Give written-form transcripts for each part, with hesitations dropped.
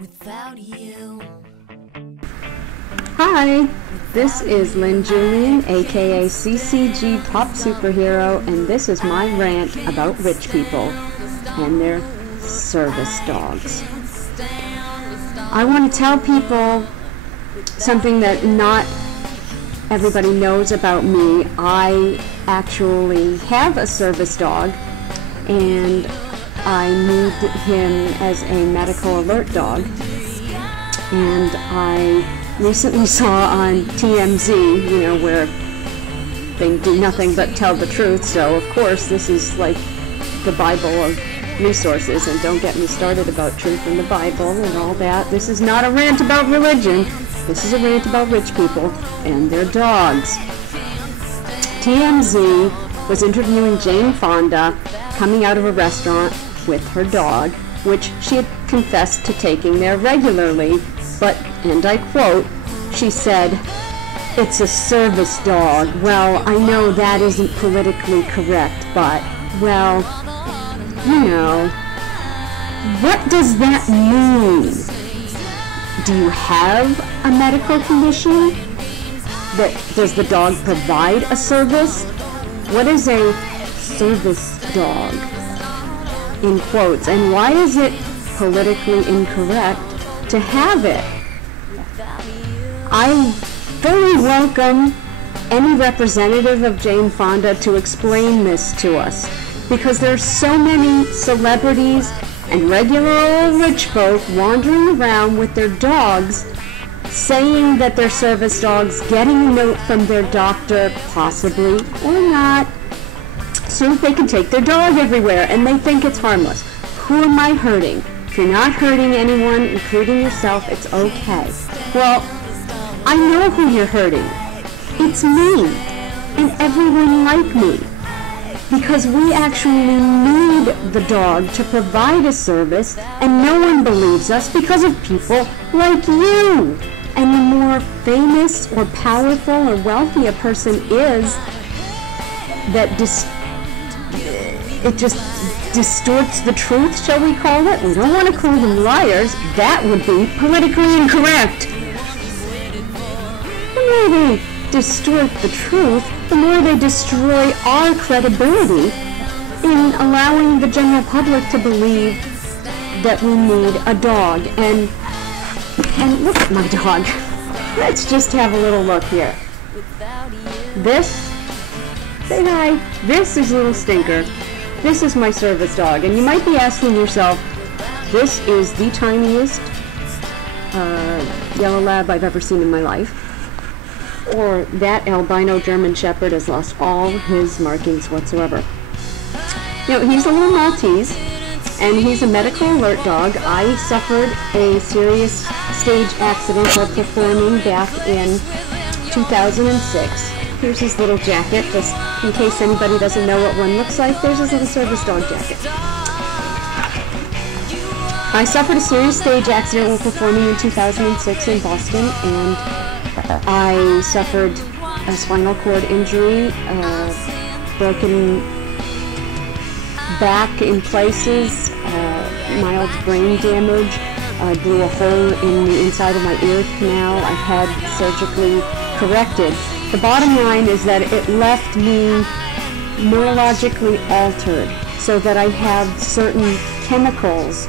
without you. Hi, this is Lynn Julian, aka CCG Pop Superhero, and this is my rant about rich people and their service dogs. I want to tell people something that not everybody knows about me. I actually have a service dog, and I need him as a medical alert dog. And I recently saw on TMZ, where they do nothing but tell the truth, so of course this is like the Bible of resources, and don't get me started about truth in the Bible and all that. This is not a rant about religion. This is a rant about rich people and their dogs. TMZ was interviewing Jane Fonda coming out of a restaurant with her dog, which she had confessed to taking there regularly, but, and I quote, she said, "It's a service dog." Well, I know that isn't politically correct, but, well, what does that mean? Do you have a medical condition? Does the dog provide a service? What is a service dog? In quotes. And why is it politically incorrect to have it? I fully welcome any representative of Jane Fonda to explain this to us, because there's so many celebrities and regular old rich folk wandering around with their dogs, saying that they're service dogs, getting a note from their doctor, possibly or not, so that they can take their dog everywhere, and they think it's harmless. Who am I hurting? If you're not hurting anyone, including yourself, it's okay. Well, I know who you're hurting. It's me, and everyone like me. Because we actually need the dog to provide a service, and no one believes us because of people like you. And the more famous or powerful or wealthy a person is, that it just distorts the truth, shall we call it? We don't want to call them liars. That would be politically incorrect. The more they distort the truth, the more they destroy our credibility in allowing the general public to believe that we need a dog. And look at my dog. Let's just have a little look here. Say hi. This is Little Stinker. This is my service dog. And you might be asking yourself, this is the tiniest yellow lab I've ever seen in my life. Or that albino German Shepherd has lost all his markings whatsoever. He's a little Maltese, and he's a medical alert dog. I suffered a serious stage accident while performing back in 2006. Here's his little jacket, just in case anybody doesn't know what one looks like. There's his little service dog jacket. I suffered a serious stage accident while performing in 2006 in Boston, and I suffered a spinal cord injury, broken back in places, mild brain damage. I blew a hole in the inside of my ear canal. I've had surgically corrected. The bottom line is that it left me neurologically altered, so that I have certain chemicals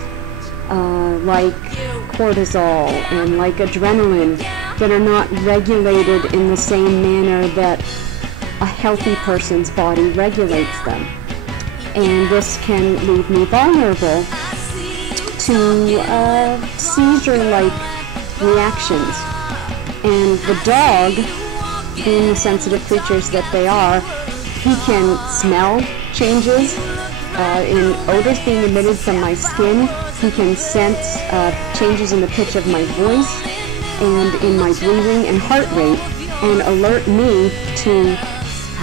like cortisol and like adrenaline that are not regulated in the same manner that a healthy person's body regulates them. And this can leave me vulnerable to seizure-like reactions. And the dog, being the sensitive creatures that they are, he can smell changes in odors being emitted from my skin. He can sense changes in the pitch of my voice and in my breathing and heart rate, and alert me to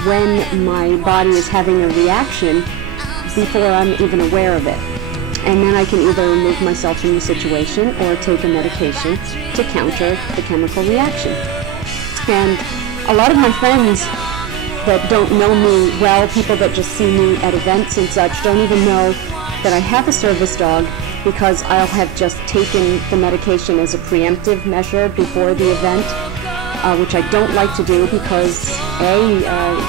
when my body is having a reaction before I'm even aware of it. And then I can either remove myself from the situation or take a medication to counter the chemical reaction. And a lot of my friends that don't know me well, people that just see me at events and such, don't even know that I have a service dog because I'll have just taken the medication as a preemptive measure before the event, which I don't like to do because A,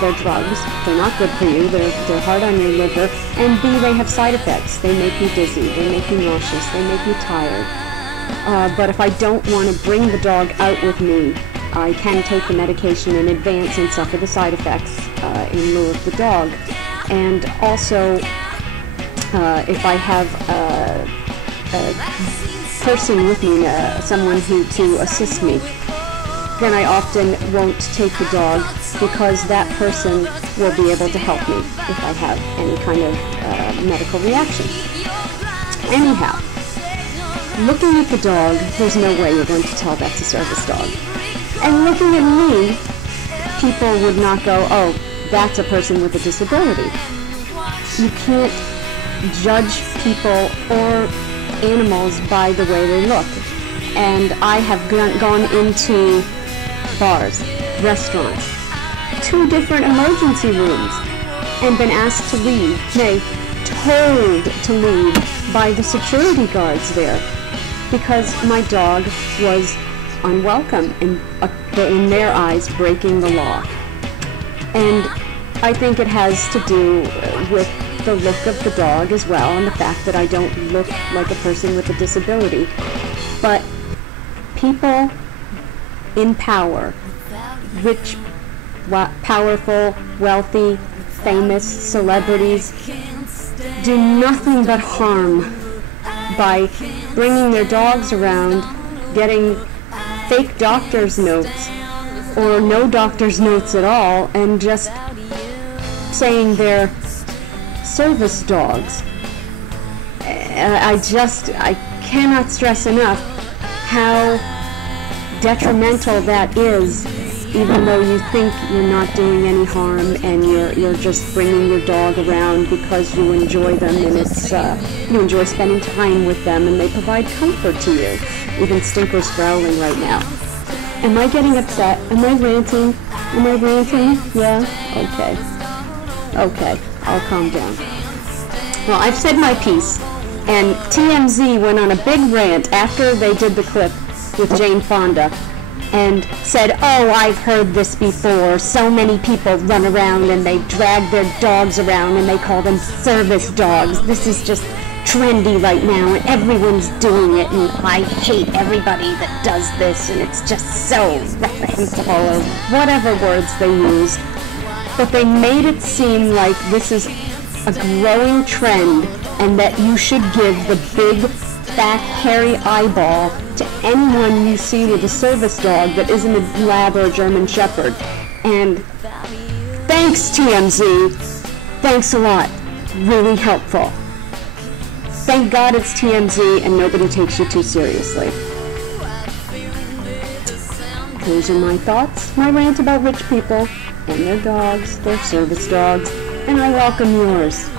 they're drugs, they're not good for you, they're hard on your liver, and B, they have side effects. They make me dizzy, they make me nauseous, they make me tired. But if I don't want to bring the dog out with me, I can take the medication in advance and suffer the side effects in lieu of the dog. And also, if I have a person with me, someone to assist me, then I often won't take the dog because that person will be able to help me if I have any kind of medical reaction. Anyhow, looking at the dog, there's no way you're going to tell that's a service dog. And looking at me, people would not go, oh, that's a person with a disability. You can't judge people or animals by the way they look. And I have gone into bars, restaurants, 2 different emergency rooms, and been asked to leave, nay, told to leave by the security guards there because my dog was unwelcome and in their eyes breaking the law. And I think it has to do with the look of the dog as well, and the fact that I don't look like a person with a disability. But people in power, rich, powerful, wealthy, famous celebrities, do nothing but harm by bringing their dogs around, getting fake doctor's notes or no doctor's notes at all, and just saying they're service dogs. I cannot stress enough how detrimental that is, even though you think you're not doing any harm and you're just bringing your dog around because you enjoy them and it's you enjoy spending time with them and they provide comfort to you. Even Stinker's growling right now. Am I getting upset? Am I ranting? Am I ranting? Yeah? Okay. Okay, I'll calm down. Well, I've said my piece, and TMZ went on a big rant after they did the clip with Jane Fonda and said, oh, I've heard this before. So many people run around and they drag their dogs around and they call them service dogs. This is just trendy right now and everyone's doing it, and I hate everybody that does this, and it's just so reprehensible, or whatever words they used. But they made it seem like this is a growing trend and that you should give the big, fat, hairy eyeball to anyone you see with a service dog that isn't a lab or a German shepherd. And thanks, TMZ. Thanks a lot. Really helpful. Thank God it's TMZ and nobody takes you too seriously. Those are my thoughts, my rant about rich people and their dogs, their service dogs, and I welcome yours.